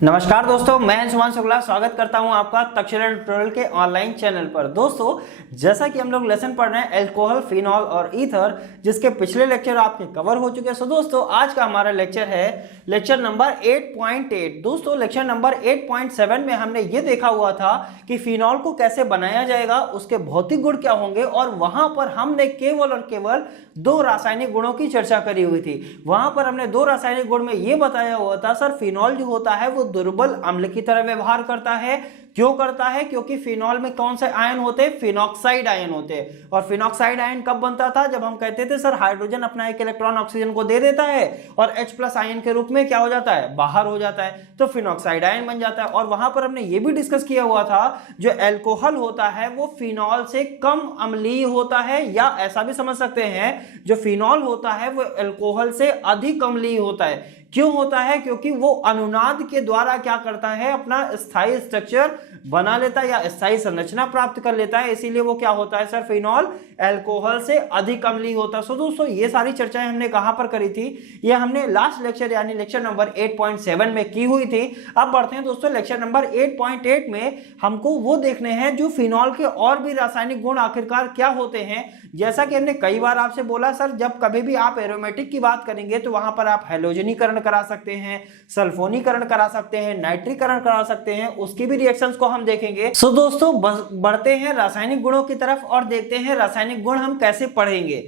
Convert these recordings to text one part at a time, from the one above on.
नमस्कार दोस्तों, मैं सुमान शुक्ला स्वागत करता हूं आपका तक्षशिला ट्यूटोरियल के ऑनलाइन चैनल पर। दोस्तों, जैसा कि हम लोग लेसन पढ़ रहे हैं अल्कोहल, फिनॉल और ईथर, जिसके पिछले लेक्चर आपके कवर हो चुके हैं। सो दोस्तों, आज का हमारा लेक्चर है लेक्चर नंबर 8.8। दोस्तों, लेक्चर नंबर 8.7 में हमने ये देखा हुआ था कि फिनॉल को कैसे बनाया जाएगा, उसके भौतिक गुण क्या होंगे, और वहां पर हमने केवल और केवल दो रासायनिक गुणों की चर्चा करी हुई थी। वहां पर हमने दो रासायनिक गुण में ये बताया हुआ था, सर फिनॉल जो होता है वो दुर्बल अम्ल की तरह व्यवहार करता है। क्यों करता है? क्योंकि फिनॉल में कौन से आयन होते हैं? फिनॉक्साइड आयन होते हैं। और फिनॉक्साइड आयन कब बनता था? जब हम कहते थे सर हाइड्रोजन अपना एक इलेक्ट्रॉन ऑक्सीजन को दे देता है और H+ आयन के रूप में क्या हो जाता है? बाहर हो जाता है, तो फिनॉक्साइड आयन बन जाता है। और वहां पर हमने ये भी डिस्कस किया हुआ था, जो अल्कोहल होता है वो फिनॉल से कम अम्लीय होता है, या ऐसा भी समझ सकते हैं जो फिनॉल होता है वो अल्कोहल से अधिक अम्लीय होता है। क्यों होता है? क्योंकि वो अनुनाद के द्वारा क्या करता है, अपना स्थायी स्ट्रक्चर बना लेता है या स्थायी संरचना प्राप्त कर लेता है। इसीलिए वो क्या होता है सर, फिनॉल अल्कोहल से अधिक अम्लीय होता है। सो दोस्तों, ये सारी चर्चाएं हमने कहां पर करी थी? ये हमने लास्ट लेक्चर यानी लेक्चर नंबर 8.7 में की हुई थी। अब बढ़ते हैं दोस्तों लेक्चर नंबर 8.8 में। हमको वो देखने हैं जो फिनॉल के और भी रासायनिक गुण आखिरकार क्या होते हैं। जैसा कि हमने कई बार आपसे बोला, सर जब कभी भी आप एरोमेटिक की बात करेंगे तो वहां पर आप हैलोजनीकरण करा सकते हैं, सल्फोनीकरण करा सकते हैं, नाइट्रीकरण करा सकते हैं, उसकी भी रिएक्शंस को हम देखेंगे। सो दोस्तों, बढ़ते हैं रासायनिक गुणों की तरफ और देखते हैं रासायनिक गुण हम कैसे पढ़ेंगे।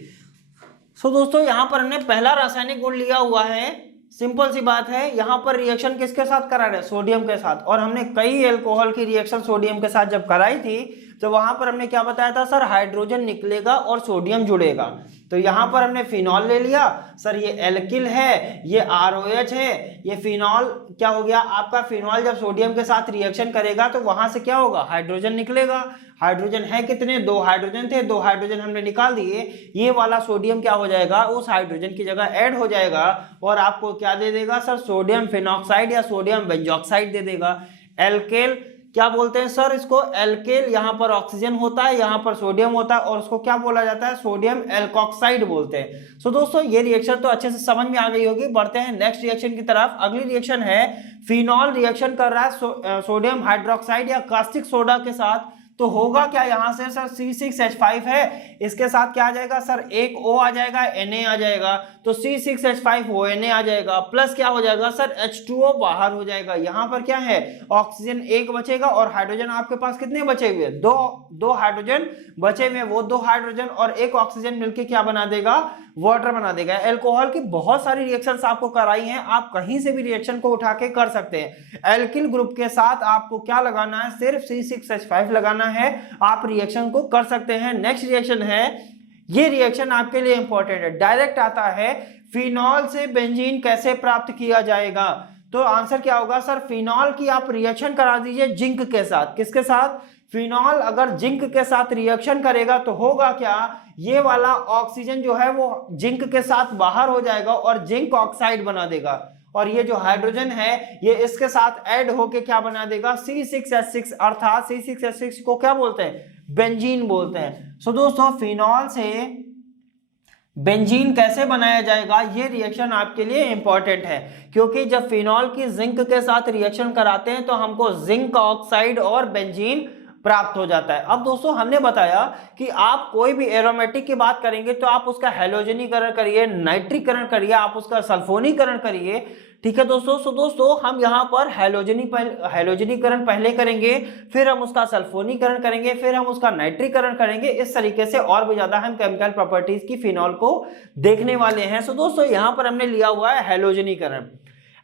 सो दोस्तों, यहां पर हमने पहला रासायनिक गुण लिया हुआ है। सिंपल सी बात है, यहां पर रिएक्शन किसके साथ करा रहे हैं? सोडियम के साथ। और हमने कई अल्कोहल की रिएक्शन सोडियम के साथ जब कराई थी तो वहां पर हमने क्या बताया था, सर हाइड्रोजन निकलेगा और सोडियम जुड़ेगा। तो यहां पर हमने फिनॉल ले लिया, सर ये एल्किल है, ये ROH है, ये फिनॉल क्या हो गया आपका? फिनॉल जब सोडियम के साथ रिएक्शन करेगा तो वहां से क्या होगा? हाइड्रोजन निकलेगा। हाइड्रोजन है कितने? दो हाइड्रोजन थे, दो हाइड्रोजन हमने निकाल दिए। ये वाला सोडियम क्या हो जाएगा? उस हाइड्रोजन की जगह ऐड हो जाएगा और आपको क्या दे देगा सर? सोडियम फिनॉक्साइड या सोडियम बेंजोक्साइड दे देगा। एल्केल क्या बोलते हैं सर इसको? एल्केल। यहां पर ऑक्सीजन होता है, यहां पर सोडियम होता है, और उसको क्या बोला जाता है? सोडियम एल्कोक्साइड बोलते हैं। सो दोस्तों, ये रिएक्शन तो अच्छे से समझ में आ गई होगी। बढ़ते हैं नेक्स्ट रिएक्शन की तरफ। अगली रिएक्शन है, फिनॉल रिएक्शन कर रहा है सोडियम हाइड्रोक्साइड या कास्टिक सोडा के साथ। तो होगा क्या यहां से? सर C6H5 है, इसके साथ क्या आ जाएगा सर? एक O आ जाएगा, Na आ जाएगा, तो C6H5 ONA आ जाएगा, प्लस क्या हो जाएगा सर? H2O बाहर हो जाएगा। यहां पर क्या है? ऑक्सीजन एक बचेगा और हाइड्रोजन आपके पास कितने बचे हुए? दो हाइड्रोजन बचे हुए। वो दो हाइड्रोजन और एक ऑक्सीजन मिलकर क्या बना देगा? वाटर बना देगा। अल्कोहल की बहुत सारी रिएक्शंस आपको कराई हैं, आप कहीं से भी रिएक्शन को उठा के कर सकते हैं। एल्किल ग्रुप के साथ आपको क्या लगाना है? सिर्फ C6H5 लगाना है, आप रिएक्शन को कर सकते हैं। नेक्स्ट रिएक्शन है, ये रिएक्शन आपके लिए इंपॉर्टेंट है, डायरेक्ट आता है। फिनॉल से बेंजीन कैसे प्राप्त किया जाएगा? तो आंसर क्या होगा सर? फिनॉल की आप रिएक्शन करा दीजिए जिंक के साथ। किसके साथ? फिनॉल अगर जिंक के साथ रिएक्शन करेगा तो होगा क्या? ये वाला ऑक्सीजन जो है वो जिंक के साथ बाहर हो जाएगा और जिंक ऑक्साइड बना देगा, और ये जो हाइड्रोजन है ये इसके साथ ऐड होके क्या बना देगा? C6H6, अर्थात C6H6 को क्या बोलते हैं? बेंजीन बोलते हैं। सो दोस्तों, फिनॉल से बेंजीन कैसे बनाया जाएगा, ये रिएक्शन आपके लिए इंपॉर्टेंट है, क्योंकि जब फिनॉल की जिंक के साथ रिएक्शन कराते हैं तो हमको जिंक ऑक्साइड और बेंजीन प्राप्त हो जाता है। अब दोस्तों, हमने बताया कि आप कोई भी एरोमेटिक की बात करेंगे तो आप उसका हैलोजनीकरण करिए, नाइट्रीकरण करिए, आप उसका सल्फोनीकरण करिए, ठीक है दोस्तों। सो दोस्तों, हम यहाँ पर हैलोजनीकरण पहले करेंगे, फिर हम उसका सल्फोनीकरण करेंगे, फिर हम उसका नाइट्रीकरण करेंगे। इस तरीके से और भी ज्यादा हम केमिकल प्रॉपर्टीज की फिनॉल को देखने वाले हैं। सो दोस्तों, यहाँ पर हमने लिया हुआ है हैलोजनीकरण।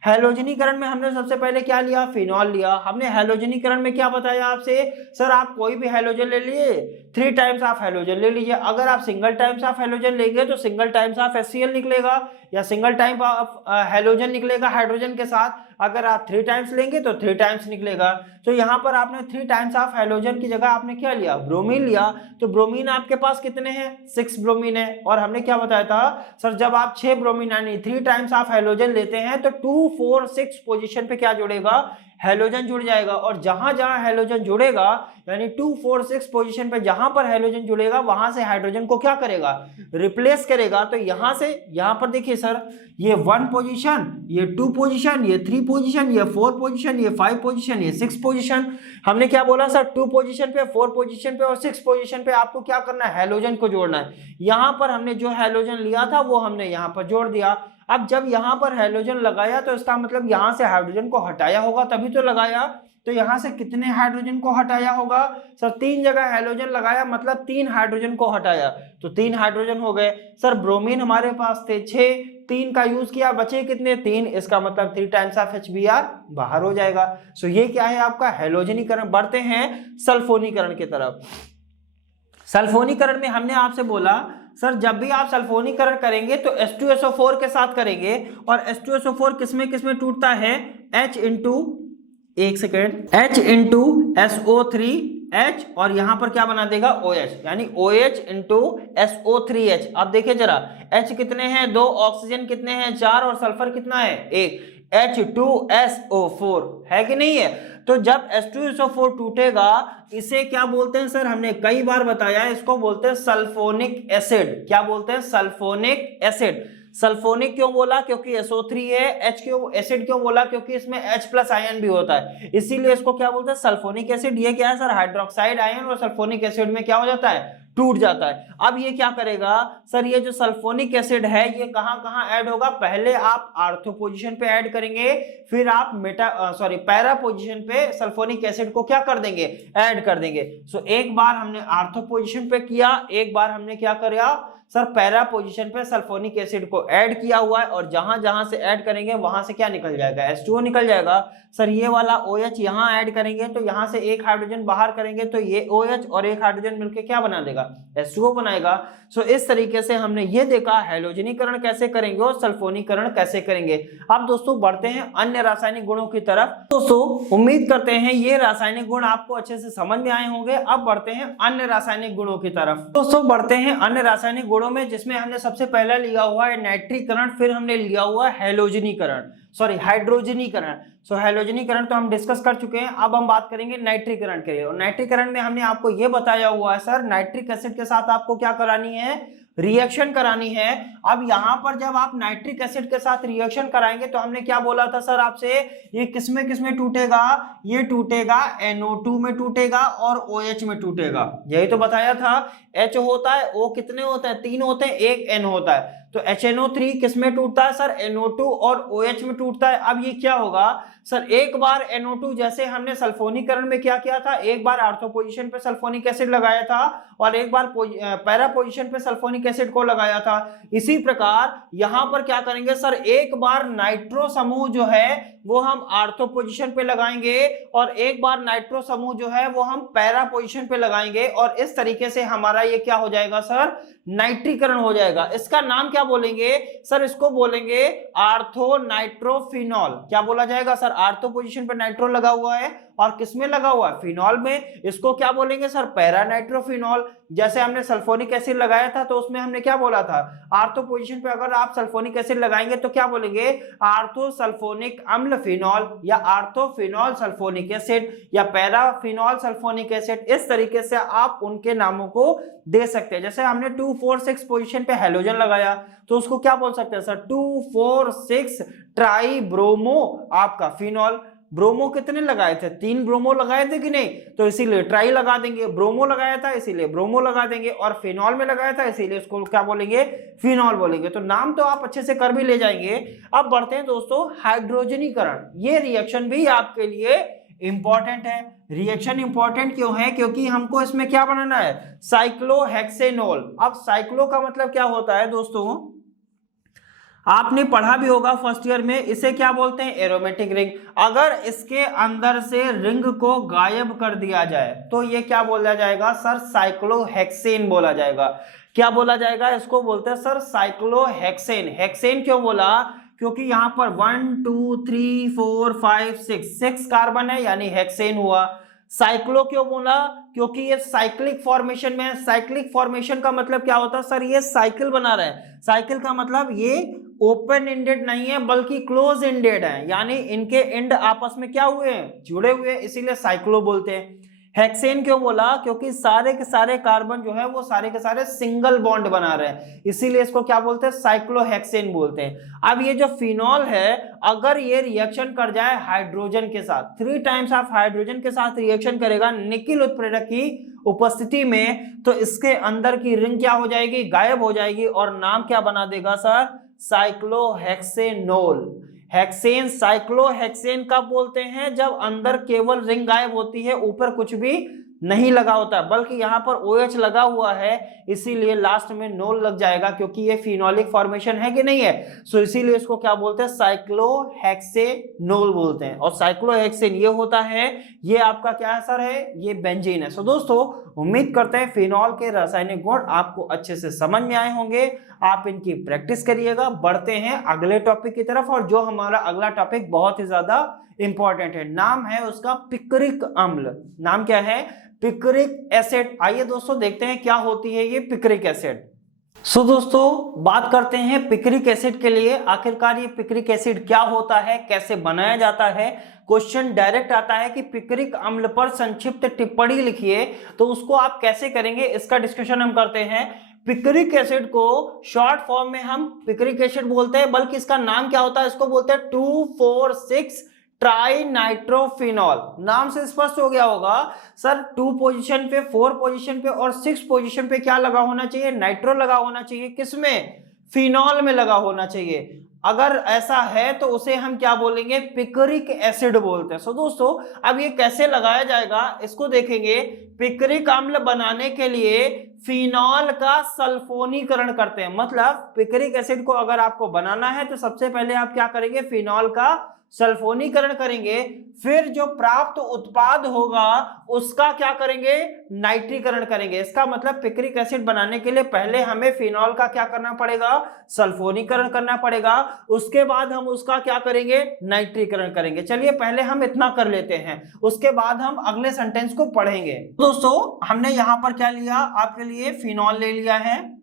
हैलोजनीकरण में हमने सबसे पहले क्या लिया? फिनॉल लिया। हमने हैलोजनीकरण में क्या बताया आपसे? सर आप कोई भी हैलोजन ले लिए, 3 टाइम्स ऑफ हैलोजन ले लीजिए। अगर आप सिंगल टाइम्स ऑफ हैलोजन लेंगे तो सिंगल टाइम्स ऑफ HCl निकलेगा, या सिंगल टाइम ऑफ हैलोजन निकलेगा हाइड्रोजन के साथ। अगर आप 3 टाइम्स लेंगे तो 3 टाइम्स निकलेगा। तो यहाँ पर आपने 3 टाइम्स ऑफ हैलोजन की जगह आपने क्या लिया? ब्रोमीन लिया। तो ब्रोमीन आपके पास कितने हैं? 6 ब्रोमीन है। और हमने क्या बताया था सर, जब आप 6 ब्रोमीन यानी 3 टाइम्स ऑफ हैलोजन लेते हैं तो 2, 4, 6 पोजीशन पे क्या जुड़ेगा? हैलोजन जुड़ जाएगा, और जहां जहां हैलोजन जुड़ेगा यानी 246 पोजीशन पे जहां पर हैलोजन जुड़ेगा वहां से हाइड्रोजन को क्या करेगा, रिप्लेस करेगा। तो यहां से यहां पर देखिए सर, ये 1 पोजीशन, ये 2 पोजीशन, ये 3 पोजीशन, ये 4 पोजीशन, ये 5 पोजीशन, ये 6 पोजीशन। हमने क्या बोला सर, 2 पोजीशन पे, 4 पोजीशन पे और 6 पोजीशन पे आपको क्या करना है, हैलोजन को जोड़ना है। यहां पर हमने जो हैलोजन लिया था वो हमने यहां पर जोड़ दिया। अब जब यहां पर हैलोजन लगाया तो इसका मतलब यहां से हाइड्रोजन को हटाया होगा तभी तो लगाया। तो यहां से कितने हाइड्रोजन को हटाया होगा सर, 3 जगह हैलोजन लगाया मतलब 3 हाइड्रोजन को हटाया, तो 3 हाइड्रोजन हो गए। सर ब्रोमीन हमारे पास थे 6, 3 का यूज किया, बचे कितने, 3, इसका मतलब 3 टाइम्स ऑफ HBr बाहर हो जाएगा। सो ये क्या है आपका हैलोजनीकरण। बढ़ते हैं सल्फोनीकरण की तरफ। सल्फोनीकरण में हमने आपसे बोला सर जब भी आप सल्फोनीकरण करेंगे तो H2SO4 के साथ करेंगे, और H2SO4 किसमें किसमें टूटता है, H इंटू, एक सेकेंड, H इंटू SO3H, और यहां पर क्या बना देगा OH, यानी OH इंटू SO3H। अब देखिए जरा, H कितने हैं 2, ऑक्सीजन कितने हैं 4, और सल्फर कितना है 1, H2SO4 है कि नहीं है। तो जब H2SO4 टूटेगा इसे क्या बोलते हैं सर, हमने कई बार बताया, इसको बोलते हैं सल्फोनिक एसिड। क्या बोलते हैं, सल्फोनिक एसिड। सल्फोनिक क्यों बोला, क्योंकि SO3 है। H क्यों, एसिड क्यों बोला, क्योंकि इसमें H+ आयन भी होता है, इसीलिए इसको क्या बोलते हैं, सल्फोनिक एसिड। ये क्या है सर, हाइड्रोक्साइड आयन, और सल्फोनिक एसिड में क्या हो जाता है, टूट जाता है। अब ये क्या करेगा सर, ये जो सल्फोनिक एसिड है ये कहां कहां ऐड होगा, पहले आप आर्थो पोजीशन पे ऐड करेंगे, फिर आप पैरा पोजीशन पे सल्फोनिक एसिड को क्या कर देंगे, ऐड कर देंगे। सो एक बार हमने आर्थो पोजीशन पे किया, एक बार हमने क्या किया सर, पैरा पोजीशन पे सल्फोनिक एसिड को ऐड किया हुआ है, और जहां जहां से ऐड करेंगे वहां से क्या निकल जाएगा, H2O निकल जाएगा। सर ये वाला OH यहां ऐड करेंगे तो यहां से एक हाइड्रोजन बाहर करेंगे तो ये OH और एक हाइड्रोजन मिलकर क्या बना देगा, H2O बनाएगा। सो इस तरीके से हमने ये देखा हैलोजनीकरण कैसे करेंगे और सल्फोनीकरण कैसे करेंगे। अब दोस्तों बढ़ते हैं अन्य रासायनिक गुणों की तरफ। दोस्तों उम्मीद करते हैं ये रासायनिक गुण आपको अच्छे से समझ में आए होंगे। अब बढ़ते हैं अन्य रासायनिक गुणों की तरफ। दोस्तों बढ़ते हैं अन्य रासायनिक गुणों में, जिसमें हमने सबसे पहला लिया हुआ है नाइट्रीकरण, फिर हमने लिया हुआ है हाइड्रोजनीकरण। सो हैलोजनीकरण तो हम डिस्कस कर चुके हैं, अब हम बात करेंगे नाइट्रीकरण के लिए। और नाइट्रीकरण में हमने आपको यह बताया हुआ है सर, नाइट्रिक एसिड के साथ आपको क्या करानी है, रिएक्शन करानी है। अब यहां पर जब आप नाइट्रिक एसिड के साथ रिएक्शन कराएंगे तो हमने क्या बोला था सर आपसे, ये किसमें किसमें टूटेगा, ये टूटेगा NO2 में टूटेगा और OH में टूटेगा, यही तो बताया था। H होता है, O कितने होते हैं, 3 होते हैं, एक N होता है। तो HNO3 किसमें टूटता है सर, NO2 और OH में टूटता है। अब ये क्या होगा सर, एक बार NO2, जैसे हमने सल्फोनीकरण में क्या किया था, एक बार आर्थो पोजीशन पे सल्फोनिक एसिड लगाया था और एक बार पैरा पोजीशन पे सल्फोनिक एसिड को लगाया था। इसी प्रकार यहां पर क्या करेंगे सर, एक बार नाइट्रो समूह जो है वो हम आर्थो पोजीशन पे लगाएंगे और एक बार नाइट्रो समूह जो है वो हम पैरा पोजीशन पे लगाएंगे, और इस तरीके से हमारा ये क्या हो जाएगा सर, नाइट्रीकरण हो जाएगा। इसका नाम क्या बोलेंगे सर, इसको बोलेंगे आर्थो नाइट्रोफिनॉल। क्या बोला जाएगा सर, आर्थो पोजीशन पे नाइट्रो लगा हुआ है और किसमें लगा हुआ है, फिनॉल में, इसको क्या बोलेंगे सर, पैरा नाइट्रोफिनॉल। जैसे हमने सल्फोनिक एसिड लगाया था तो उसमें हमने क्या बोला था, आर्थो पोजीशन पे अगर आप सल्फोनिक एसिड लगाएंगे तो क्या बोलेंगे, आर्थो सल्फोनिक अम्ल फिनॉल, या आर्थो फिनॉल सल्फोनिक एसिड, या पैरा फिनॉल सल्फोनिक एसिड। इस तरीके से आप उनके नामों को दे सकते हैं। जैसे हमने 2,4,6 पोजीशन पे हैलोजन लगाया तो उसको क्या बोल सकते हैं सर, 2,4,6 ट्राई ब्रोमो आपका फिनॉल। ब्रोमो कितने लगाए थे, 3 ब्रोमो लगाए थे कि नहीं, तो इसीलिए ट्राई लगा देंगे। ब्रोमो लगाया था इसीलिए ब्रोमो लगा देंगे, और फिनॉल में लगाया था इसीलिए इसको क्या बोलेंगे, फिनॉल बोलेंगे। तो नाम तो आप अच्छे से कर भी ले जाएंगे। अब बढ़ते हैं दोस्तों हाइड्रोजनीकरण। ये रिएक्शन भी आपके लिए इंपॉर्टेंट है। रिएक्शन इंपॉर्टेंट क्यों है, क्योंकि हमको इसमें क्या बनाना है, साइक्लोहेक्सेनोल। अब साइक्लो का मतलब क्या होता है दोस्तों, आपने पढ़ा भी होगा फर्स्ट ईयर में, इसे क्या बोलते हैं, एरोमेटिक रिंग। अगर इसके अंदर से रिंग को गायब कर दिया जाए तो ये क्या बोला जाएगा सर, साइक्लोहेक्सेन बोला जाएगा। क्या बोला जाएगा, इसको बोलते हैं सर साइक्लोहेक्सेन। हेक्सेन क्यों बोला, क्योंकि यहां पर 1 2 3 4 5 6 कार्बन है यानी हेक्सेन हुआ। साइक्लो क्यों बोला, क्योंकि ये साइक्लिक फॉर्मेशन में है। साइक्लिक फॉर्मेशन का मतलब क्या होता है सर, ये साइकिल बना रहे हैं। साइकिल का मतलब ये ओपन एंडेड नहीं है बल्कि क्लोज एंडेड है, यानी इनके एंड आपस में क्या हुए हैं, जुड़े हुए हैं, इसीलिए साइक्लो बोलते हैं। हेक्सेन क्यों बोला, क्योंकि सारे के सारे कार्बन जो है वो सारे के सारे सिंगल बॉन्ड बना रहे हैं, इसीलिए इसको क्या बोलते हैं, साइक्लोहेक्सेन बोलते हैं। अब ये जो फिनॉल है, अगर ये रिएक्शन कर जाए हाइड्रोजन के साथ, 3 टाइम्स ऑफ हाइड्रोजन के साथ रिएक्शन करेगा निकिल उत्प्रेरक की उपस्थिति में, तो इसके अंदर की रिंग क्या हो जाएगी, गायब हो जाएगी, और नाम क्या बना देगा सर, साइक्लोहेक्सेनोल। हेक्सेन साइक्लोहेक्सेन कब बोलते हैं, जब अंदर केवल रिंग गायब होती है, ऊपर कुछ भी नहीं लगा होता, बल्कि यहां पर OH लगा हुआ है, इसीलिए लास्ट में नोल लग जाएगा, क्योंकि ये फिनोलिक फॉर्मेशन है कि नहीं है, सो इसीलिए इसको क्या बोलते हैं, साइक्लोहेक्सेनोल बोलते हैं। और साइक्लोहेक्सेन ये होता है, ये आपका क्या असर है, ये बेंजीन है। सो दोस्तों उम्मीद करते हैं फिनॉल के रासायनिक गुण आपको अच्छे से समझ में आए होंगे, आप इनकी प्रैक्टिस करिएगा। बढ़ते हैं अगले टॉपिक की तरफ, और जो हमारा अगला टॉपिक बहुत ही ज्यादा इंपॉर्टेंट है, नाम है उसका पिक्रिक अम्ल। नाम क्या है, पिक्रिक एसिड। आइए दोस्तों देखते हैं क्या होती है ये पिक्रिक एसिड। सो दोस्तों बात करते हैं पिक्रिक एसिड के लिए, आखिरकार ये पिक्रिक एसिड क्या होता है, कैसे बनाया जाता है। क्वेश्चन डायरेक्ट आता है कि पिक्रिक अम्ल पर संक्षिप्त टिप्पणी लिखिए, तो उसको आप कैसे करेंगे, इसका डिस्कशन हम करते हैं। पिक्रिक एसिड को शॉर्ट फॉर्म में हम पिक्रिक एसिड बोलते हैं, बल्कि इसका नाम क्या होता है, इसको बोलते हैं 2,4,6 ट्राई नाइट्रोफिनॉल। नाम से स्पष्ट हो गया होगा सर, 2 पोजीशन पे, 4 पोजीशन पे और 6 पोजीशन पे क्या लगा होना चाहिए, नाइट्रो लगा होना चाहिए, किसमें, फिनॉल में लगा होना चाहिए। अगर ऐसा है तो उसे हम क्या बोलेंगे, पिक्रिक एसिड बोलते हैं। सो दोस्तों अब ये कैसे लगाया जाएगा इसको देखेंगे। पिक्रिक अम्ल बनाने के लिए फिनॉल का सल्फोनीकरण करते हैं, मतलब पिक्रिक एसिड को अगर आपको बनाना है तो सबसे पहले आप क्या करेंगे, फिनॉल का सल्फोनीकरण करेंगे, फिर जो प्राप्त उत्पाद होगा उसका क्या करेंगे, नाइट्रीकरण करेंगे। इसका मतलब पिक्रिक एसिड बनाने के लिए पहले हमें फिनॉल का क्या करना पड़ेगा, सल्फोनीकरण करना पड़ेगा, उसके बाद हम उसका क्या करेंगे, नाइट्रीकरण करेंगे। चलिए पहले हम इतना कर लेते हैं, उसके बाद हम अगले सेंटेंस को पढ़ेंगे। दोस्तों हमने यहां पर क्या लिया, आपके लिए फिनॉल ले लिया है,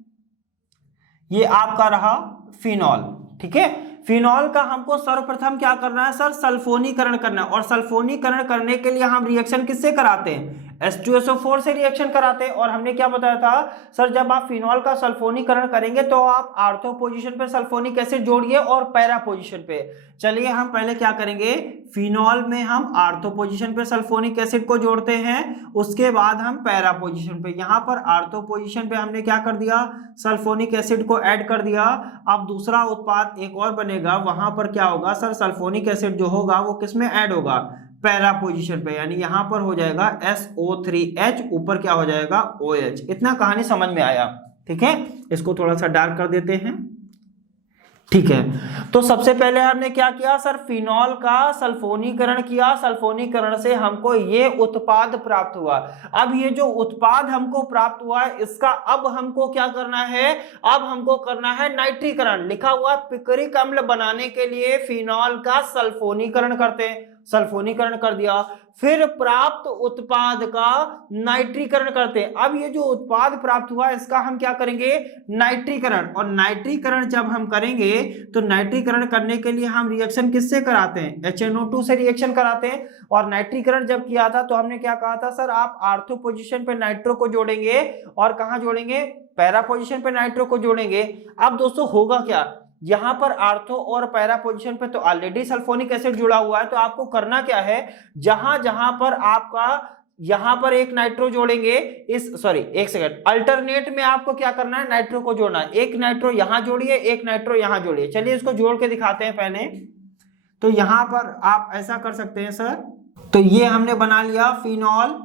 ये आपका रहा फिनॉल, ठीक है। फिनॉल का हमको सर्वप्रथम क्या करना है सर, सल्फोनीकरण करना है, और सल्फोनीकरण करने के लिए हम रिएक्शन किससे कराते हैं, H2SO4 से रिएक्शन कराते हैं। और हमने क्या बताया था सर, जब आप फिनॉल का सल्फोनीकरण करेंगे तो आप आर्थो पोजीशन पे सल्फोनिक एसिड जोड़िए और पैरा पोजीशन पे। चलिए हम पहले क्या करेंगे, फिनॉल में हम आर्थो पोजीशन पे सल्फोनिक एसिड को जोड़ते हैं, उसके बाद हम पैरा पोजीशन पे, यहाँ पर आर्थो पोजीशन पे हमने क्या कर दिया, सल्फोनिक एसिड को ऐड कर दिया। अब दूसरा उत्पाद एक और बनेगा, वहां पर क्या होगा सर, सल्फोनिक एसिड जो होगा वो किसमें ऐड होगा, पैरा पोजीशन पे, यानी यहां पर हो जाएगा SO3H, ऊपर क्या हो जाएगा OH। इतना कहानी समझ में आया, ठीक है। इसको थोड़ा सा डार्क कर देते हैं, ठीक है। तो सबसे पहले हमने क्या किया सर, फिनॉल का सल्फोनीकरण किया, सल्फोनीकरण से हमको ये उत्पाद प्राप्त हुआ। अब ये जो उत्पाद हमको प्राप्त हुआ है इसका अब हमको क्या करना है, अब हमको करना है नाइट्रीकरण। लिखा हुआ पिक्रिक अम्ल बनाने के लिए फिनॉल का सल्फोनीकरण करते हैं, सल्फोनीकरण कर दिया, फिर प्राप्त उत्पाद का नाइट्रीकरण करते हैं। अब ये जो उत्पाद प्राप्त हुआ इसका हम क्या करेंगे, नाइट्रीकरण। और नाइट्रीकरण जब हम करेंगे तो नाइट्रीकरण करने के लिए हम रिएक्शन किससे कराते हैं, HNO2 से रिएक्शन कराते हैं। और नाइट्रीकरण जब किया था तो हमने क्या कहा था सर, आप आर्थो पोजीशन पे नाइट्रो को जोड़ेंगे और कहां जोड़ेंगे, पैरा पोजीशन पे नाइट्रो को जोड़ेंगे। अब दोस्तों होगा क्या, यहां पर आर्थो और पैरा पोजीशन पे तो ऑलरेडी सल्फोनिक एसिड जुड़ा हुआ है, तो आपको करना क्या है, जहां जहां पर आपका यहां पर एक नाइट्रो जोड़ेंगे, एक सेकंड, अल्टरनेट में आपको क्या करना है, नाइट्रो को जोड़ना है। एक नाइट्रो यहां जोड़िए, एक नाइट्रो यहां जोड़िए। चलिए इसको जोड़ के दिखाते हैं पहले। तो यहां पर आप ऐसा कर सकते हैं सर, तो ये हमने बना लिया फिनॉल,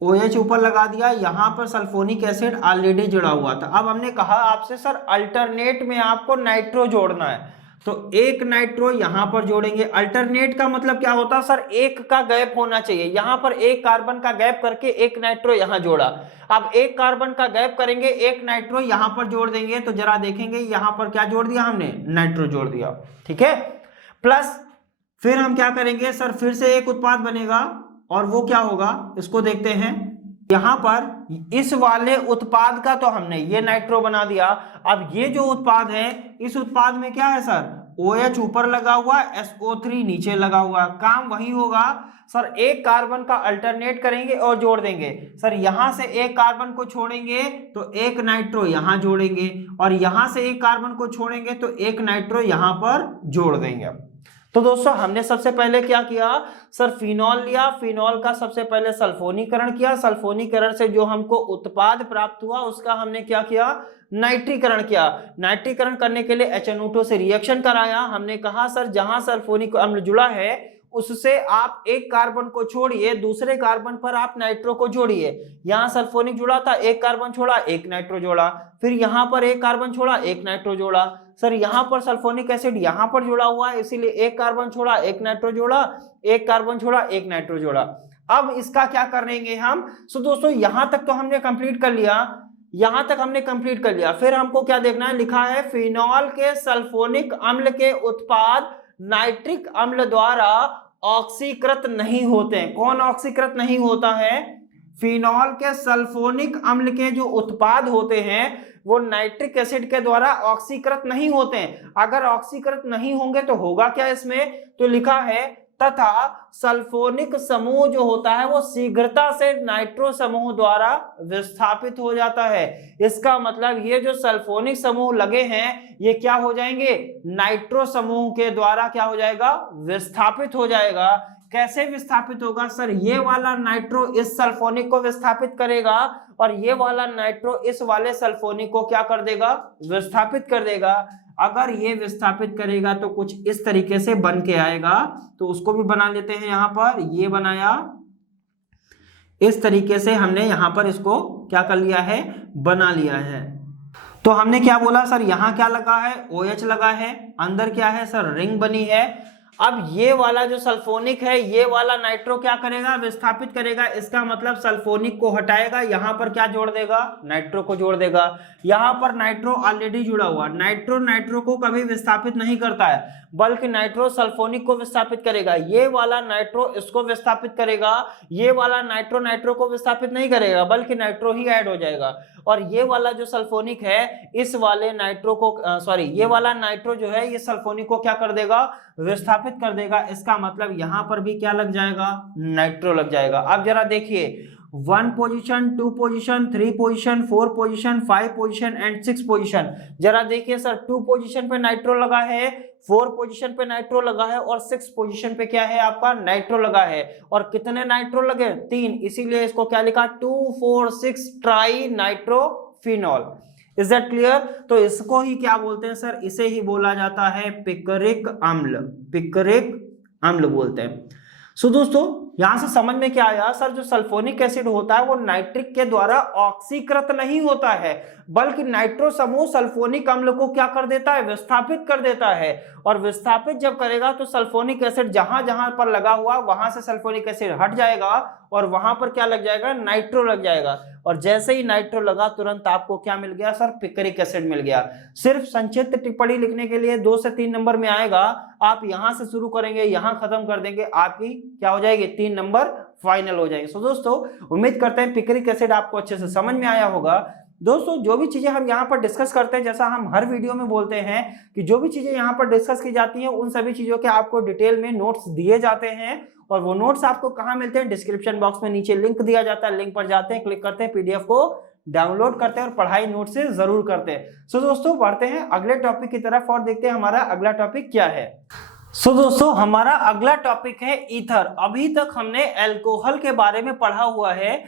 OH ऊपर लगा दिया, यहां पर सल्फोनिक एसिड ऑलरेडी जुड़ा हुआ था। अब हमने कहा आपसे सर अल्टरनेट में आपको नाइट्रो जोड़ना है, तो एक नाइट्रो यहां पर जोड़ेंगे। अल्टरनेट का मतलब क्या होता है सर, एक का गैप होना चाहिए, यहां पर एक कार्बन का गैप करके एक नाइट्रो यहां जोड़ा। अब एक कार्बन का गैप करेंगे, एक नाइट्रो यहां पर जोड़ देंगे, तो जरा देखेंगे यहां पर क्या जोड़ दिया हमने, नाइट्रो जोड़ दिया, ठीक है। प्लस फिर हम क्या करेंगे सर, फिर से एक उत्पाद बनेगा, और वो क्या होगा इसको देखते हैं। यहाँ पर इस वाले उत्पाद का तो हमने ये नाइट्रो बना दिया। अब ये जो उत्पाद है, इस उत्पाद में क्या है सर, OH ऊपर लगा हुआ, SO3 नीचे लगा हुआ। काम वही होगा सर, एक कार्बन का अल्टरनेट करेंगे और जोड़ देंगे। सर यहां से एक कार्बन को छोड़ेंगे तो एक नाइट्रो यहां जोड़ेंगे, और यहां से एक कार्बन को छोड़ेंगे तो एक नाइट्रो यहां पर जोड़ देंगे। तो दोस्तों हमने सबसे पहले क्या किया सर, फिनॉल लिया, फिनॉल का सबसे पहले सल्फोनीकरण किया, सल्फोनीकरण से जो हमको उत्पाद प्राप्त हुआ उसका हमने क्या किया, नाइट्रीकरण किया। नाइट्रीकरण करने के लिए HNO2 से रिएक्शन कराया। हमने कहा सर जहां सल्फोनिक अम्ल जुड़ा है उससे आप एक कार्बन को छोड़िए, दूसरे कार्बन पर आप नाइट्रो को जोड़िए। यहाँ सल्फोनिक जुड़ा था, एक कार्बन छोड़ा, एक नाइट्रो जोड़ा, फिर यहाँ पर एक कार्बन छोड़ा, एक नाइट्रो जोड़ा। सर यहाँ पर सल्फोनिक एसिड यहाँ पर जुड़ा हुआ है, इसीलिए एक कार्बन छोड़ा, एक नाइट्रो जोड़ा, एक कार्बन छोड़ा, एक नाइट्रो जोड़ा। अब इसका क्या करेंगे हम, सो दोस्तों यहां तक तो हमने कंप्लीट कर लिया, यहां तक हमने कंप्लीट कर लिया। फिर हमको क्या देखना है, लिखा है फिनॉल के सल्फोनिक अम्ल के उत्पाद नाइट्रिक अम्ल द्वारा ऑक्सीकृत नहीं होते हैं। कौन ऑक्सीकृत नहीं होता है, फिनॉल के सल्फोनिक अम्ल के जो उत्पाद होते हैं वो नाइट्रिक एसिड के द्वारा ऑक्सीकृत नहीं होते हैं। अगर ऑक्सीकृत नहीं होंगे तो होगा क्या इसमें, तो लिखा है तथा सल्फोनिक समूह जो होता है वो शीघ्रता से नाइट्रो समूह द्वारा विस्थापित हो जाता है। इसका मतलब ये जो सल्फोनिक समूह लगे हैं ये क्या हो जाएंगे, नाइट्रो समूह के द्वारा क्या हो जाएगा, विस्थापित हो जाएगा। कैसे विस्थापित होगा सर, ये वाला नाइट्रो इस सल्फोनिक को विस्थापित करेगा और ये वाला नाइट्रो इस वाले सल्फोनिक को क्या कर देगा, विस्थापित कर देगा। अगर ये विस्थापित करेगा तो कुछ इस तरीके से बन के आएगा, तो उसको भी बना लेते हैं। यहां पर ये बनाया, इस तरीके से हमने यहां पर इसको क्या कर लिया है, बना लिया है। तो हमने क्या बोला सर, यहां क्या लगा है, OH लगा है, अंदर क्या है सर, रिंग बनी है। अब ये वाला जो सल्फोनिक है ये वाला नाइट्रो क्या करेगा, विस्थापित करेगा। इसका मतलब सल्फोनिक को हटाएगा, यहां पर क्या जोड़ देगा, नाइट्रो को जोड़ देगा। यहां पर नाइट्रो ऑलरेडी जुड़ा हुआ, नाइट्रो नाइट्रो को कभी विस्थापित नहीं करता है, बल्कि नाइट्रो सल्फोनिक को विस्थापित करेगा। ये वाला नाइट्रो इसको विस्थापित करेगा, ये वाला नाइट्रो नाइट्रो को विस्थापित नहीं करेगा, बल्कि नाइट्रो ही ऐड हो जाएगा। और ये वाला जो सल्फोनिक है इस वाले नाइट्रो को ये वाला नाइट्रो जो है ये सल्फोनिक को क्या कर देगा, विस्थापित कर देगा। इसका मतलब यहां पर भी क्या लग जाएगा, नाइट्रो लग जाएगा। अब जरा देखिए 1 position, 2 position, 3 position, 4 position, 5 position and 6 position. जरा देखिए सर 2 पोजीशन पे नाइट्रो लगा है, 4 पोजीशन पे नाइट्रो लगा है और 6 पोजीशन पे क्या है आपका, नाइट्रो लगा है। और कितने नाइट्रो लगे, 3, इसीलिए इसको क्या लिखा, 2 4 6 try nitrophenol. Is that clear. तो इसको ही क्या बोलते हैं सर, इसे ही बोला जाता है पिकरिक अम्ल, पिकरिक अम्ल बोलते हैं। सो दोस्तों यहां से समझ में क्या आया सर, जो सल्फोनिक एसिड होता है वो नाइट्रिक के द्वारा ऑक्सीकृत नहीं होता है, बल्कि नाइट्रो समूह सल्फोनिक अम्ल को क्या कर देता है, विस्थापित कर देता है। और विस्थापित जब करेगा तो सल्फोनिक एसिड जहां जहां पर लगा हुआ वहां से सल्फोनिक एसिड हट जाएगा और वहां पर क्या लग जाएगा, नाइट्रो लग जाएगा। और जैसे ही नाइट्रो लगा तुरंत आपको क्या मिल गया सर, पिकरिक एसिड मिल गया। सिर्फ संक्षिप्त टिप्पणी लिखने के लिए 2 से 3 नंबर में आएगा, आप यहां से शुरू करेंगे यहां खत्म कर देंगे, आपकी क्या हो जाएगी, 3 नंबर फाइनल हो जाएंगे। सो दोस्तों उम्मीद करते हैं पिकरिक एसिड आपको अच्छे से समझ में आया होगा। दोस्तों जो भी चीजें हम यहाँ पर डिस्कस करते हैं, जैसा हम हर वीडियो में बोलते हैं कि जो भी चीजें यहाँ पर डिस्कस की जाती हैं उन सभी चीजों के आपको डिटेल में नोट्स दिए जाते हैं। और वो नोट्स आपको कहाँ मिलते हैं, डिस्क्रिप्शन बॉक्स में नीचे लिंक दिया जाता है, लिंक पर जाते हैं, क्लिक करते हैं, PDF को डाउनलोड करते हैं और पढ़ाई नोट से जरूर करते हैं। सो दोस्तों बढ़ते हैं अगले टॉपिक की तरफ और देखते हैं हमारा अगला टॉपिक क्या है। सो दोस्तों हमारा अगला टॉपिक है ईथर। अभी तक हमने अल्कोहल के बारे में पढ़ा हुआ है,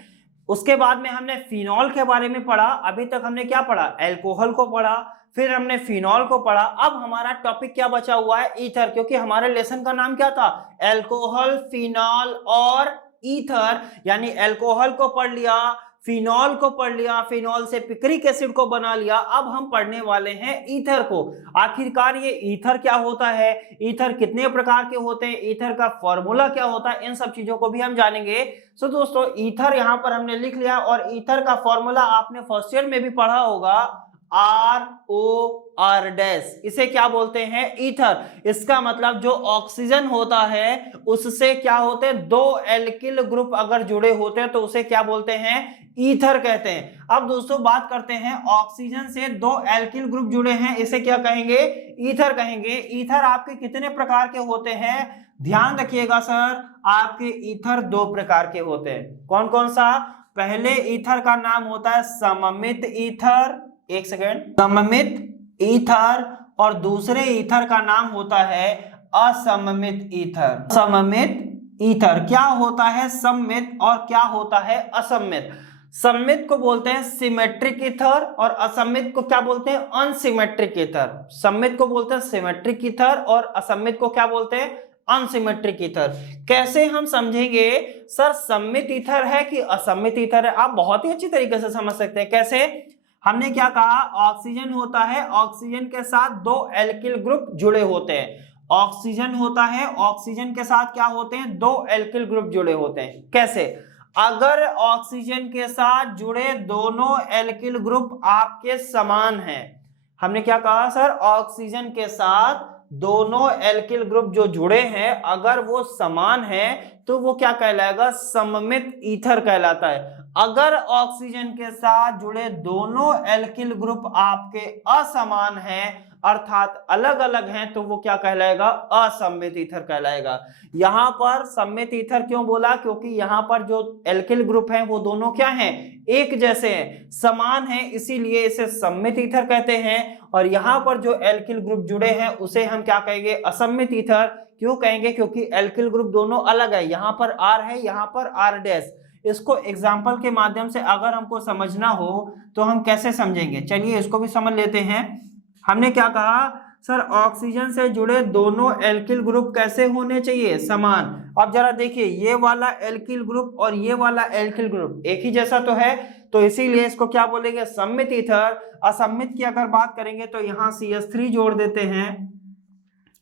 उसके बाद में हमने फिनॉल के बारे में पढ़ा। अभी तक हमने क्या पढ़ा, अल्कोहल को पढ़ा, फिर हमने फिनॉल को पढ़ा। अब हमारा टॉपिक क्या बचा हुआ है, ईथर, क्योंकि हमारे लेसन का नाम क्या था, अल्कोहल, फिनॉल और ईथर। यानी अल्कोहल को पढ़ लिया, फिनॉल को पढ़ लिया, फिनॉल से पिक्रिक एसिड को बना लिया। अब हम पढ़ने वाले हैं ईथर को। आखिरकार ये ईथर क्या होता है, ईथर कितने प्रकार के होते हैं, ईथर का फॉर्मूला क्या होता है, इन सब चीजों को भी हम जानेंगे। सो दोस्तों ईथर यहां पर हमने लिख लिया और ईथर का फॉर्मूला आपने फर्स्ट ईयर में भी पढ़ा होगा, ROR-, इसे क्या बोलते हैं? ईथर। इसका मतलब जो ऑक्सीजन होता है उससे क्या होते हैं, दो एल्किल ग्रुप अगर जुड़े होते हैं तो उसे क्या बोलते हैं? ईथर कहते हैं। अब दोस्तों बात करते हैं, ऑक्सीजन से दो एल्किल ग्रुप जुड़े हैं, इसे क्या कहेंगे? ईथर कहेंगे। ईथर आपके कितने प्रकार के होते हैं? ध्यान रखिएगा सर, आपके ईथर दो प्रकार के होते हैं। कौन कौन सा? पहले ईथर का नाम होता है सममित ईथर, एक सेकेंड, सममित ईथर, और दूसरे ईथर का नाम होता है असममित ईथर। सममित ईथर क्या होता है? सममित, और क्या होता है? असममित। सममित को बोलते हैं सिमेट्रिक ईथर और असममित को क्या बोलते हैं? Unsymmetric ether. सममित को बोलते हैं सिमेट्रिक ईथर और असममित को क्या बोलते हैं? Unsymmetric ether. कैसे हम समझेंगे सर सममित ईथर है कि असममित ईथर है? आप बहुत ही अच्छी तरीके से समझ सकते हैं। कैसे? हमने क्या कहा, ऑक्सीजन होता है, ऑक्सीजन के साथ दो एल्किल ग्रुप जुड़े होते हैं। ऑक्सीजन होता है, ऑक्सीजन के साथ क्या होते हैं? दो एल्किल ग्रुप जुड़े होते हैं। कैसे? अगर ऑक्सीजन के साथ जुड़े दोनों एल्किल ग्रुप आपके समान हैं, हमने क्या कहा सर, ऑक्सीजन के साथ दोनों एल्किल ग्रुप जो जुड़े हैं अगर वो समान हैं तो वो क्या कहलाएगा? सममित ईथर कहलाता है। अगर ऑक्सीजन के साथ जुड़े दोनों एल्किल ग्रुप आपके असमान हैं अर्थात अलग अलग हैं तो वो क्या कहलाएगा? असममित ईथर कहलाएगा। यहां पर सममित ईथर क्यों बोला? क्योंकि यहां पर जो एल्किल ग्रुप हैं वो दोनों क्या हैं? एक जैसे हैं, समान हैं, इसीलिए इसे सममित ईथर कहते हैं। और यहां पर जो एल्किल ग्रुप जुड़े हैं उसे हम क्या कहेंगे? असममित ईथर। क्यों कहेंगे? क्योंकि एल्किल ग्रुप दोनों अलग है, यहां पर R है, यहां पर R-। इसको एग्जाम्पल के माध्यम से अगर हमको समझना हो तो हम कैसे समझेंगे? चलिए इसको भी समझ लेते हैं। हमने क्या कहा सर, ऑक्सीजन से जुड़े दोनों एल्किल ग्रुप कैसे होने चाहिए? समान। अब जरा देखिए, ये वाला एल्किल ग्रुप और ये वाला एल्किल ग्रुप एक ही जैसा तो है, तो इसीलिए इसको क्या बोलेंगे? सममित ईथर। असममित की अगर बात करेंगे तो यहाँ CH3 जोड़ देते हैं,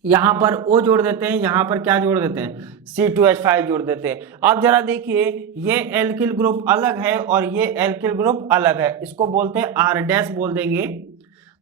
यहां पर O जोड़ देते हैं, यहां पर क्या जोड़ देते हैं? C2H5 जोड़ देते हैं। अब जरा देखिए, ये एल्किल ग्रुप अलग है और ये एल्किल ग्रुप अलग है, इसको बोलते हैं R- बोल देंगे।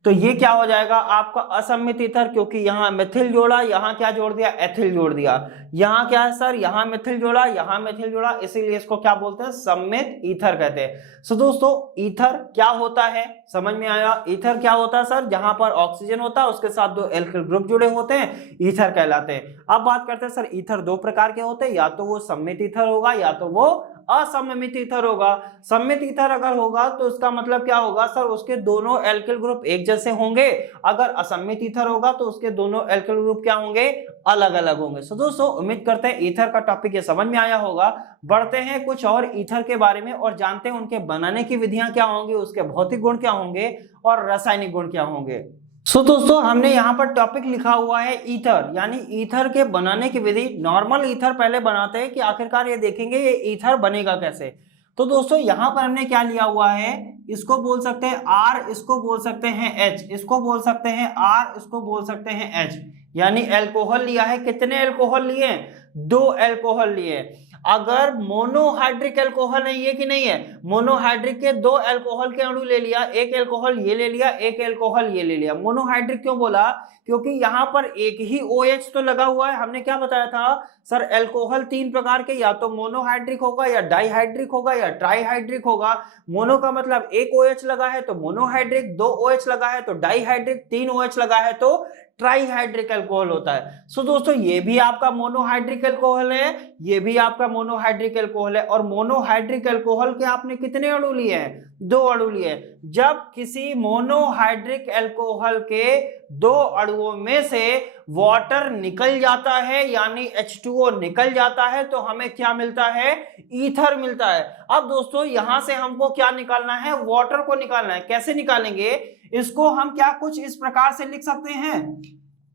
तो ये क्या हो जाएगा आपका? असममित ईथर, क्योंकि यहाँ मिथिल जोड़ा, यहाँ क्या जोड़ दिया? एथिल जोड़ दिया। यहाँ क्या है सर? यहाँ मिथिल जोड़ा, यहाँ मिथिल जोड़ा, इसीलिए इसको क्या बोलते हैं? सममित ईथर कहते हैं। सो दोस्तों, ईथर क्या होता है समझ में आया? ईथर क्या होता है सर? जहां पर ऑक्सीजन होता है उसके साथ दो एल्किल ग्रुप जुड़े होते हैं, ईथर कहलाते हैं। अब बात करते हैं सर, ईथर दो प्रकार के होते हैं, या तो वो सममित ईथर होगा या तो वो असममित ईथर होगा। सममित ईथर अगर होगा तो इसका मतलब क्या होगा सर? उसके दोनों एल्किल ग्रुप एक जैसे होंगे। अगर असममित ईथर होगा तो उसके दोनों एल्किल ग्रुप क्या होंगे? अलग अलग होंगे। सो दोस्तों, उम्मीद करते हैं ईथर का टॉपिक ये समझ में आया होगा। बढ़ते हैं कुछ और ईथर के बारे में और जानते हैं उनके बनाने की विधियां क्या होंगी, उसके भौतिक गुण क्या होंगे और रासायनिक गुण क्या होंगे। सो दोस्तों, हमने यहाँ पर टॉपिक लिखा हुआ है ईथर, यानी ईथर के बनाने की विधि। नॉर्मल ईथर पहले बनाते हैं कि आखिरकार ये देखेंगे ये ईथर बनेगा कैसे। तो दोस्तों यहाँ पर हमने क्या लिया हुआ है, इसको बोल सकते हैं R, इसको बोल सकते हैं H, इसको बोल सकते हैं R, इसको बोल सकते हैं H, यानी अल्कोहल लिया है। कितने अल्कोहल लिए? दो अल्कोहल लिए। अगर मोनोहाइड्रिक अल्कोहल है ये कि नहीं है, मोनोहाइड्रिक के दो अल्कोहल के अणु ले लिया, एक अल्कोहल ये ले लिया, एक अल्कोहल ये ले लिया। मोनोहाइड्रिक क्यों बोला? क्योंकि यहाँ पर एक ही OH तो लगा हुआ है। हमने क्या बताया था सर, अल्कोहल तीन प्रकार के, या तो मोनोहाइड्रिक होगा या डाइहाइड्रिक होगा या ट्राइहाइड्रिक होगा। मोनो का मतलब एक OH लगा है तो मोनोहाइड्रिक, दो OH लगा है तो डाइहाइड्रिक, तीन OH लगा है तो ट्राइहाइड्रिक अल्कोहल होता है। सो दोस्तों, ये भी आपका मोनोहाइड्रिक अल्कोहल है, ये भी आपका मोनोहाइड्रिक अल्कोहल है। और मोनोहाइड्रिक अल्कोहल के आपने कितने अणु लिए हैं? दो अणु लिए। जब किसी मोनोहाइड्रिक अल्कोहल के दो अणुओं में से वाटर निकल जाता है, यानी H2O निकल जाता है, तो हमें क्या मिलता है? ईथर मिलता है। अब दोस्तों, यहां से हमको क्या निकालना है? वाटर को निकालना है। कैसे निकालेंगे? इसको हम क्या कुछ इस प्रकार से लिख सकते हैं,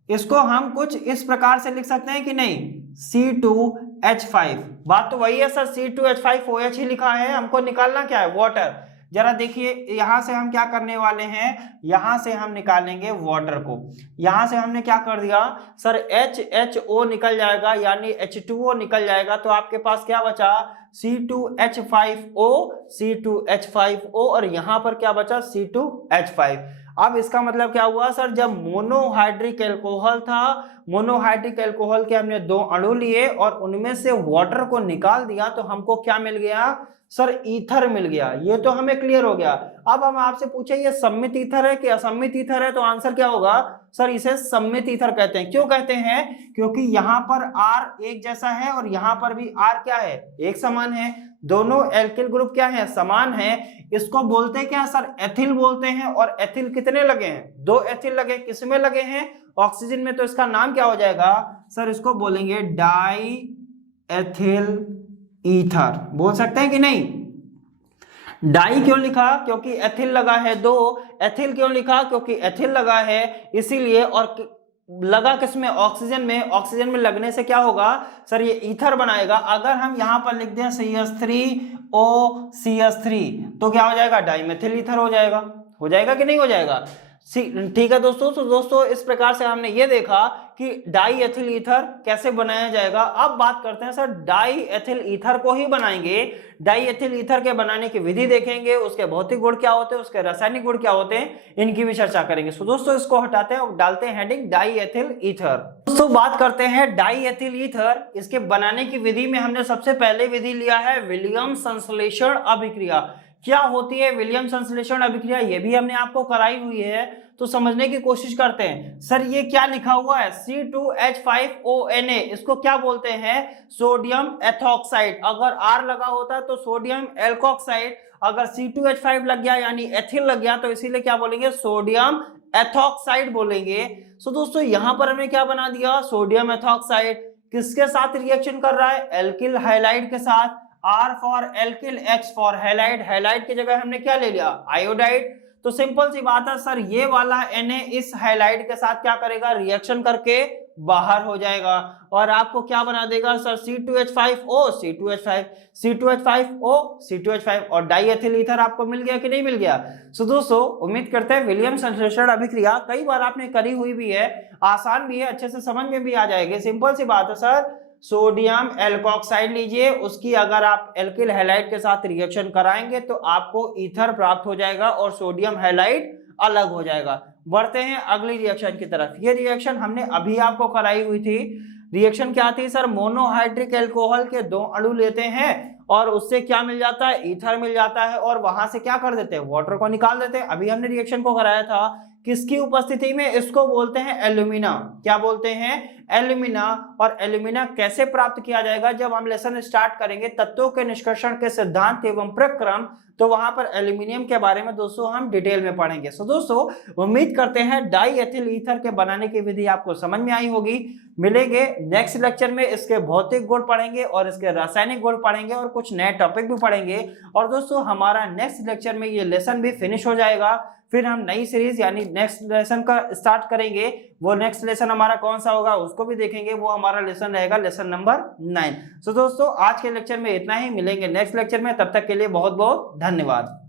इसको हम कुछ इस प्रकार से लिख सकते हैं कि नहीं? C2H5। बात तो वही है सर, C2H5OH ही लिखा है, हमको निकालना क्या है? वाटर। जरा देखिए, यहां से हम क्या करने वाले हैं, यहां से हम निकालेंगे वाटर को। यहां से हमने क्या कर दिया सर, HO निकल जाएगा, यानी H2O निकल जाएगा, तो आपके पास क्या बचा C2H5O, C2H5O और यहां पर क्या बचा C2H5। अब इसका मतलब क्या हुआ सर, जब मोनोहाइड्रिक एल्कोहल था, मोनोहाइड्रिक एल्कोहल के हमने दो अणु लिए और उनमें से वाटर को निकाल दिया तो हमको क्या मिल गया सर, ईथर मिल गया। ये तो हमें क्लियर हो गया। अब हम आपसे पूछे ये सममित ईथर है कि असममित ईथर है, तो आंसर क्या होगा सर, इसे सममित ईथर कहते हैं। क्यों कहते हैं, क्योंकि यहाँ पर R एक जैसा है और यहाँ पर भी R क्या है, एक समान है। दोनों एल्किल ग्रुप क्या है, समान है। इसको बोलते क्या सर, एथिल बोलते हैं। और एथिल कितने लगे हैं, दो एथिल लगे। किसमें लगे हैं, ऑक्सीजन में। तो इसका नाम क्या हो जाएगा सर, इसको बोलेंगे डाई एथिल ईथर। बोल सकते हैं कि नहीं। डाई क्यों लिखा, क्योंकि एथिल लगा है दो। एथिल क्यों लिखा, क्योंकि एथिल लगा है इसीलिए। और लगा किसमें, ऑक्सीजन में। ऑक्सीजन में लगने से क्या होगा सर, ये ईथर बनाएगा। अगर हम यहां पर लिख दें CH3OCH3 तो क्या हो जाएगा, डाइमेथिल ईथर हो जाएगा। हो जाएगा कि नहीं हो जाएगा। ठीक है दोस्तों। तो दोस्तों इस प्रकार से हमने ये देखा कि डाई एथिल ईथर कैसे बनाया जाएगा। अब बात करते हैं सर, डाई एथिल ईथर को ही बनाएंगे। डाई एथिल ईथर के बनाने की विधि देखेंगे, उसके भौतिक गुण क्या होते हैं, उसके रासायनिक गुण क्या होते हैं, इनकी भी चर्चा करेंगे। सो दोस्तों इसको हटाते हैं और डालते हैं हेडिंग डाई एथिल ईथर। दोस्तों बात करते हैं डाई एथिल ईथर। इसके बनाने की विधि में हमने सबसे पहले विधि लिया है विलियम संश्लेषण अभिक्रिया। क्या होती है विलियम संश्लेषण अभिक्रिया, ये भी हमने आपको कराई हुई है, तो समझने की कोशिश करते हैं। सर ये क्या लिखा हुआ है, C2H5ONa, इसको क्या बोलते हैं, सोडियम एथॉक्साइड। अगर R लगा होता है तो सोडियम एल्कोक्साइड। अगर C2H5 लग गया यानी एथिल लग गया तो इसीलिए क्या बोलेंगे, सोडियम एथॉक्साइड बोलेंगे। सो दोस्तों यहां पर हमने क्या बना दिया, सोडियम एथॉक्साइड। किसके साथ रिएक्शन कर रहा है, एल्किल हाइलाइड के साथ। R for alkyl, H for halide. Halide की जगह हमने क्या ले लिया, आयोडाइड। तो सिंपल सी बात है सर, ये वाला Na इस हैलाइड के साथ क्या करेगा, रिएक्शन करके बाहर हो जाएगा और आपको क्या बना देगा sir, C2H5O, C2H5, C2H5O, C2H5 और डाईएथिल ईथर आपको मिल गया कि नहीं मिल गया। सो दोस्तों उम्मीद करते हैं विलियम संश्लेषण अभिक्रिया कई बार आपने करी हुई भी है, आसान भी है, अच्छे से समझ में भी आ जाएगी। सिंपल सी बात है सर, सोडियम एल्कोक्साइड लीजिए, उसकी अगर आप एल्किल हैलाइड के साथ रिएक्शन कराएंगे तो आपको ईथर प्राप्त हो जाएगा और सोडियम हैलाइड अलग हो जाएगा। बढ़ते हैं अगली रिएक्शन की तरफ। ये रिएक्शन हमने अभी आपको कराई हुई थी। रिएक्शन क्या थी सर, मोनोहाइड्रिक एल्कोहल के दो अणु लेते हैं और उससे क्या मिल जाता है, ईथर मिल जाता है और वहां से क्या कर देते हैं, वाटर को निकाल देते हैं। अभी हमने रिएक्शन को कराया था किसकी उपस्थिति में, इसको बोलते हैं एल्यूमिना। क्या बोलते हैं, एल्यूमिना। और एल्यूमिना कैसे प्राप्त किया जाएगा, जब हम लेसन स्टार्ट करेंगे तत्वों के निष्कर्षण के सिद्धांत एवं प्रक्रम, तो वहां पर एल्यूमिनियम के बारे में दोस्तों हम डिटेल में पढ़ेंगे। सो दोस्तों उम्मीद करते हैं डाई एथिल ईथर के बनाने की विधि आपको समझ में आई होगी। मिलेंगे नेक्स्ट लेक्चर में, इसके भौतिक गुण पढ़ेंगे और इसके रासायनिक गुण पढ़ेंगे और कुछ नए टॉपिक भी पढ़ेंगे। और दोस्तों हमारा नेक्स्ट लेक्चर में ये लेसन भी फिनिश हो जाएगा, फिर हम नई सीरीज यानी नेक्स्ट लेसन का स्टार्ट करेंगे। वो नेक्स्ट लेसन हमारा कौन सा होगा उसको भी देखेंगे, वो हमारा लेसन रहेगा लेसन नंबर 9। सो दोस्तों आज के लेक्चर में इतना ही, मिलेंगे नेक्स्ट लेक्चर में, तब तक के लिए बहुत बहुत धन्यवाद।